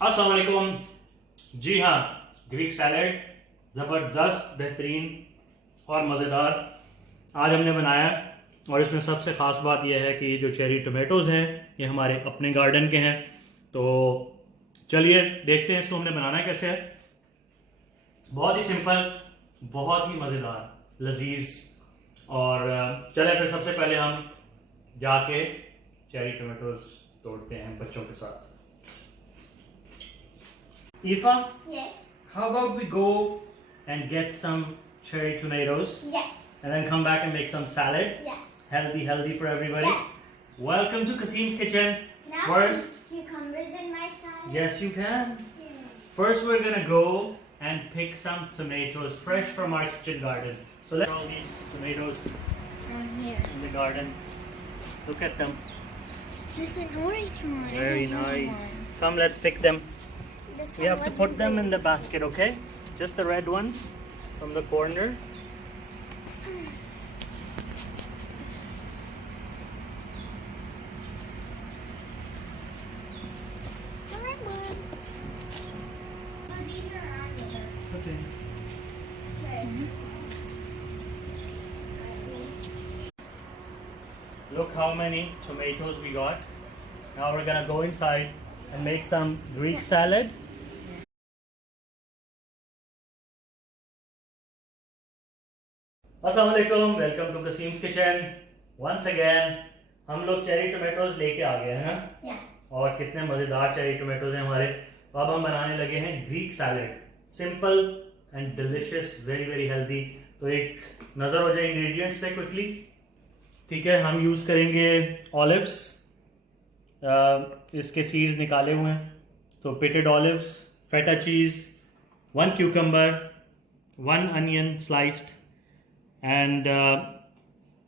अस्सलाम वालेकुम। जी हाँ, ग्रीक सैलेड ज़बरदस्त, बेहतरीन और मज़ेदार आज हमने बनाया। और इसमें सबसे ख़ास बात यह है कि जो चेरी टोमेटोज़ हैं ये हमारे अपने गार्डन के हैं। तो चलिए देखते हैं इसको हमने बनाना कैसे है। बहुत ही सिंपल, बहुत ही मज़ेदार, लजीज। और चले फिर सबसे पहले हम जाके चेरी टोमेटोज़ तोड़ते हैं बच्चों के साथ। Aoife, Yes. how about we go and get some cherry tomatoes Yes. and then come back and make some salad? Yes. Healthy for everybody. Yes. Welcome to Kasim's Kitchen. Can I First, put cucumbers in my salad? yes you can. Yes. First we're gonna go and pick some tomatoes fresh from our kitchen garden. So let's all these tomatoes Down here. in the garden. Look at them. There's an orange one. and Very a yellow nice. one. Come, let's pick them. This We one have to wasn't put them big. in the basket, okay? Just the red ones from the corner. The red one. Oh, these are regular. Okay. Look how many tomatoes we got. Now we're gonna go inside and make some Greek salad. अस्सलाम वालेकुम, welcome to Qasim's kitchen once again. हम लोग cherry tomatoes लेके आ गए हैं ना, Yeah. और कितने मज़ेदार चेरी टोमेटोज हैं हमारे। तो अब हम बनाने लगे हैं Greek salad, simple and delicious, very very healthy. तो एक नज़र हो जाए इंग्रेडिएंट्स पे क्विकली। ठीक है, हम यूज़ करेंगे ऑलिव्स, इसके सीड्स निकाले हुए हैं। तो pitted olives, feta cheese, 1 cucumber, 1 onion sliced and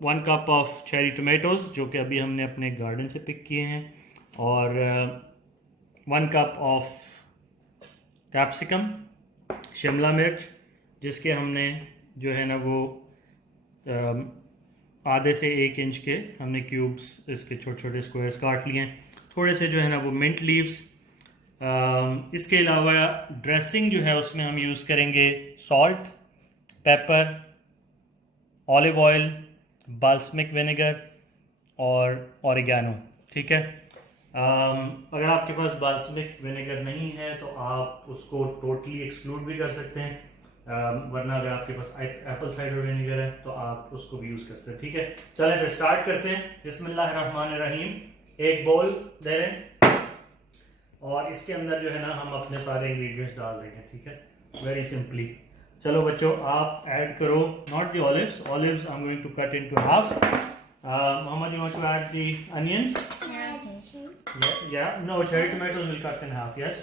1 cup of cherry tomatoes जो कि अभी हमने अपने गार्डन से पिक किए हैं, और 1 कप ऑफ कैप्सिकम, शिमला मिर्च, जिसके हमने जो है ना वो आधे से 1 इंच के हमने क्यूब्स, इसके छोटे छोटे स्क्वायर्स काट लिए हैं। थोड़े से जो है ना वो मिंट लीव्स। इसके अलावा ड्रेसिंग जो है उसमें हम यूज़ करेंगे salt, paper, olive oil, balsamic vinegar और ऑरिगेनो। ठीक है, अगर आपके पास बाल्समिक विनेगर नहीं है तो आप उसको टोटली एक्सक्लूड भी कर सकते हैं, वरना अगर आपके पास एप्पल साइडर विनेगर है तो आप उसको भी यूज़ कर सकते हैं। ठीक है, चलें फिर स्टार्ट करते हैं। बिस्मिल्लाहिर्रहमानिर्रहीम। एक बोल दे लें और इसके अंदर जो है ना हम अपने सारे इंग्रेडिएंट्स डाल देंगे। ठीक है, वेरी सिंपली। चलो बच्चों, आप ऐड करो not the olives I am going to cut into half. Mohammed, you want to add the onions? Yeah, no, cherry tomatoes will cut in half. Yes,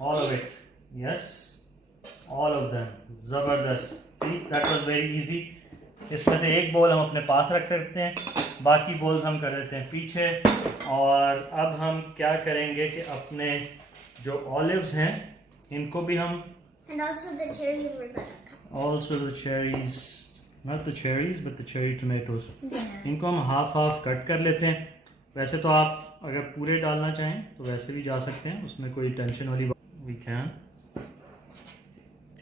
all of it. Yes, all of them. जबरदस्त। See, that was very easy. इसमें से एक बोल हम अपने पास रख सकते हैं, बाकी बोल्स हम कर देते हैं पीछे। और अब हम क्या करेंगे कि अपने जो ऑलिव्स हैं इनको भी हम, And also the cherries we're gonna cut. also the cherries, not the cherries but the cherry tomatoes, Yeah. इनको हम हाफ हाफ कट कर लेते हैं। वैसे तो आप अगर पूरे डालना चाहें तो वैसे भी जा सकते हैं, उसमें कोई टेंशन वाली बात, वी कैन।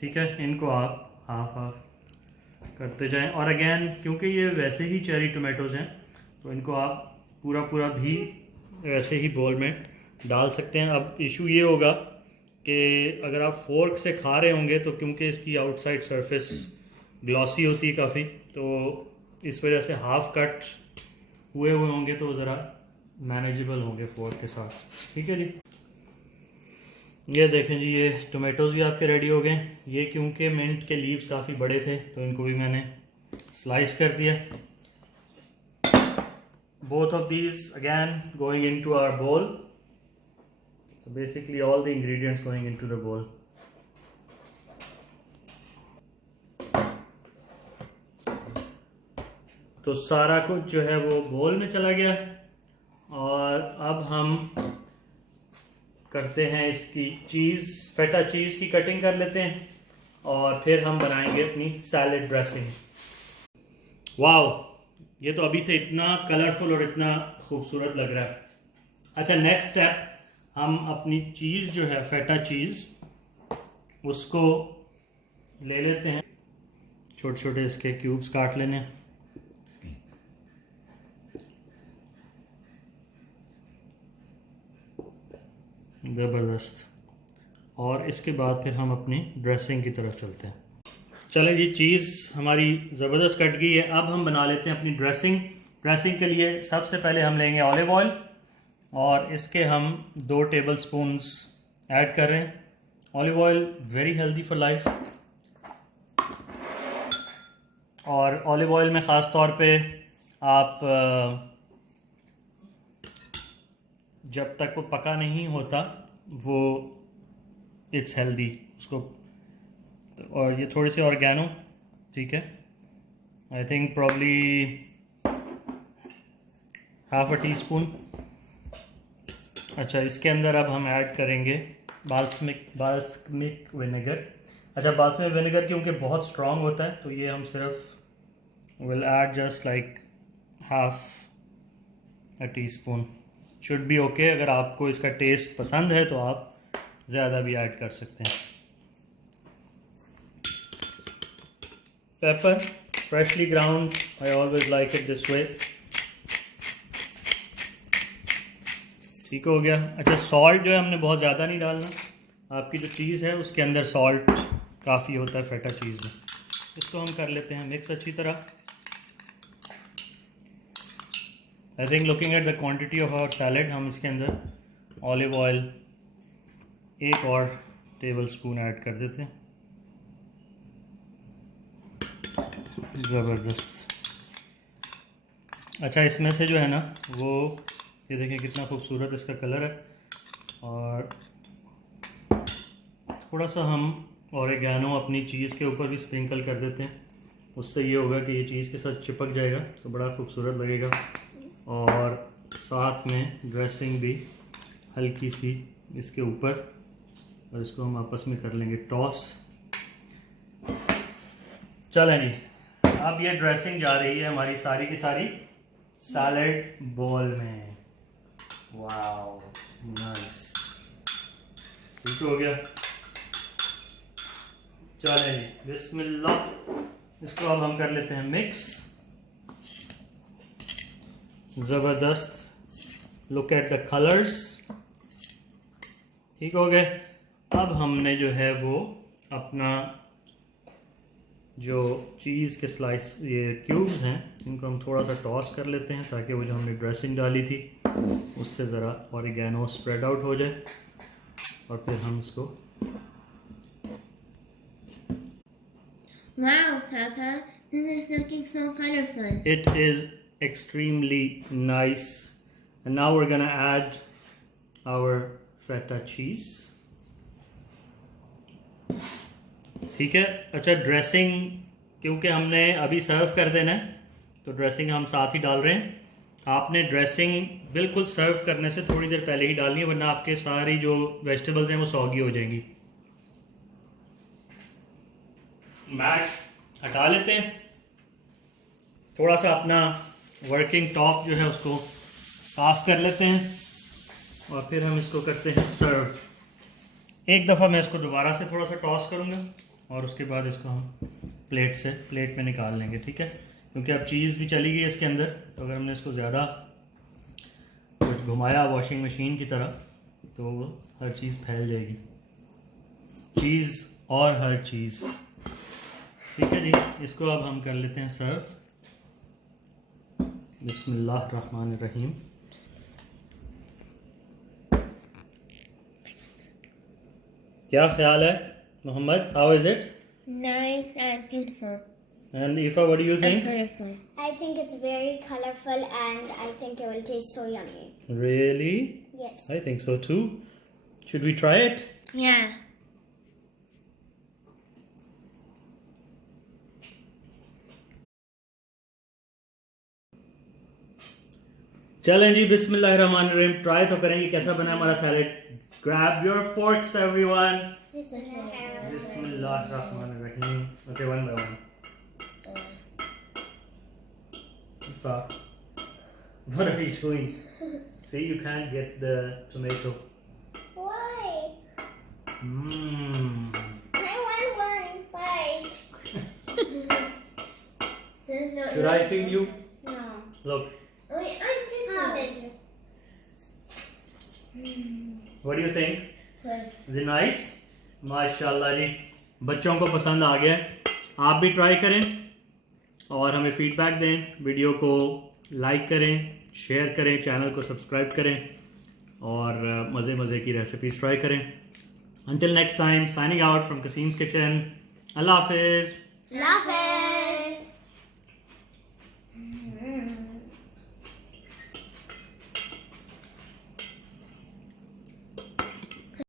ठीक है, इनको आप हाफ हाफ करते जाएं। और अगेन क्योंकि ये वैसे ही चेरी टोमेटोज़ हैं तो इनको आप पूरा भी वैसे ही बोल में डाल सकते हैं। अब इशू ये होगा कि अगर आप फोर्क से खा रहे होंगे तो क्योंकि इसकी आउटसाइड सरफेस ग्लॉसी होती है काफ़ी, तो इस वजह से हाफ कट हुए होंगे तो ज़रा मैनेजेबल होंगे फोर्क के साथ। ठीक है जी, ये देखें जी, ये टोमेटोज़ भी आपके रेडी हो गए। ये क्योंकि मिंट के लीव्स काफ़ी बड़े थे तो इनको भी मैंने स्लाइस कर दिया। Both of these again going into our bowl. So basically all the ingredients going into the bowl. तो सारा कुछ जो है वो बोल में चला गया। और अब हम करते हैं इसकी चीज़, फेटा चीज़ की कटिंग कर लेते हैं और फिर हम बनाएंगे अपनी सैलेड ड्रेसिंग। वाओ, ये तो अभी से इतना कलरफुल और इतना खूबसूरत लग रहा है। अच्छा, नेक्स्ट स्टेप हम अपनी चीज़ जो है फेटा चीज़ उसको ले लेते हैं, छोटे छोटे इसके क्यूब्स काट लेने हैं। ज़बरदस्त। और इसके बाद फिर हम अपनी ड्रेसिंग की तरफ चलते हैं। चलें जी, चीज़ हमारी ज़बरदस्त कट गई है। अब हम बना लेते हैं अपनी ड्रेसिंग। ड्रेसिंग के लिए सबसे पहले हम लेंगे ऑलिव ऑयल और इसके हम 2 टेबल स्पून्स ऐड कर रहे हैं। Olive oil very healthy for life, और ऑलिव ऑयल में ख़ास तौर पे आप जब तक वो पका नहीं होता वो इट्स हेल्दी उसको। और ये थोड़ी सी ऑर्गेनो, ठीक है, I think probably half a tea spoon. अच्छा, इसके अंदर अब हम ऐड करेंगे बाल्समिक विनेगर। अच्छा, बाल्समिक विनेगर क्योंकि बहुत स्ट्रॉन्ग होता है तो ये हम सिर्फ will add just like half a tea spoon, should be okay. अगर आपको इसका टेस्ट पसंद है तो आप ज़्यादा भी ऐड कर सकते हैं। Paper freshly ground, I always like it this way. ठीक हो गया। अच्छा, सॉल्ट जो है हमने बहुत ज़्यादा नहीं डालना। आपकी जो चीज़ है उसके अंदर सॉल्ट काफ़ी होता है फेटा चीज़ में। इसको हम कर लेते हैं मिक्स अच्छी तरह। I think looking at the quantity of our salad, हम इसके अंदर ऑलिव ऑयल 1 और टेबल स्पून ऐड कर देते हैं। ज़बरदस्त। अच्छा, इसमें से जो है ना वो ये देखें कितना खूबसूरत इसका कलर है। और थोड़ा सा हम ऑरिगेनो अपनी चीज़ के ऊपर भी स्प्रिंकल कर देते हैं। उससे ये होगा कि ये चीज़ के साथ चिपक जाएगा तो बड़ा खूबसूरत लगेगा। और साथ में ड्रेसिंग भी हल्की सी इसके ऊपर, और इसको हम आपस में कर लेंगे टॉस। चलें जी, अब ये ड्रेसिंग जा रही है हमारी सारी की सारी सैलेड बोल में। वाओ, नाइस, ठीक हो गया। चलें जी, बिस्मिल्लाह। इसको अब हम कर लेते हैं मिक्स। ज़बरदस्त, लुक एट द कलर्स, ठीक हो गए। अब हमने जो है वो अपना जो चीज़ के स्लाइस ये क्यूब्स हैं इनको हम थोड़ा सा टॉस कर लेते हैं ताकि वो जो हमने ड्रेसिंग डाली थी उससे ज़रा ऑरिगेनो स्प्रेड आउट हो जाए। और फिर हम इसको Wow, Papa, this is looking so colorful. it is extremely nice. And now we're gonna add our feta cheese. ठीक है। अच्छा, ड्रेसिंग क्योंकि हमने अभी सर्व कर देना है तो ड्रेसिंग हम साथ ही डाल रहे हैं। आपने ड्रेसिंग बिल्कुल सर्व करने से थोड़ी देर पहले ही डालनी है, वरना आपके सारी जो वेजिटेबल्स हैं वो सॉगी हो जाएंगी। मैट हटा लेते हैं, थोड़ा सा अपना वर्किंग टॉप जो है उसको साफ कर लेते हैं और फिर हम इसको करते हैं सर्व। एक दफ़ा मैं इसको दोबारा से थोड़ा सा टॉस करूँगा और उसके बाद इसको हम प्लेट में निकाल लेंगे, ठीक है। क्योंकि अब चीज़ भी चली गई इसके अंदर, तो अगर हमने इसको ज़्यादा कुछ घुमाया वॉशिंग मशीन की तरह तो वो हर चीज़ फैल जाएगी, चीज़ और हर चीज़। ठीक है जी, इसको अब हम कर लेते हैं सर्व। बिस्मिल्लाहिर्रहमानिर्रहीम। क्या ख्याल है Mohammed, how is it? Nice and beautiful. And Ifa, what do you And think? colorful. I think it's very colorful and I think it will taste so yummy. Really? Yes. I think so too. Should we try it? Yeah. चलें जी, बिस्मिल्लाहिर्रहमानिर्रहीम, try तो करेंगे कैसा बना हमारा salad. Grab your forks everyone. बिस्मिल्लाहिर्रहमानिर्रहीम। Okay, one by one. Ifa, what are you doing? See, you can't get the tomato. I want one bite. There's no. Should I feed you? No. Look, Wait, I did How not. did you? what do you think? Good. Is it nice? माशाल्लाह जी, बच्चों को पसंद आ गया है। आप भी try करें और हमें फीडबैक दें। वीडियो को लाइक करें, शेयर करें, चैनल को सब्सक्राइब करें और मज़े मज़े की रेसिपीज ट्राई करें। Until next time, signing out from Kasim's Kitchen. Allah Hafiz. Love it.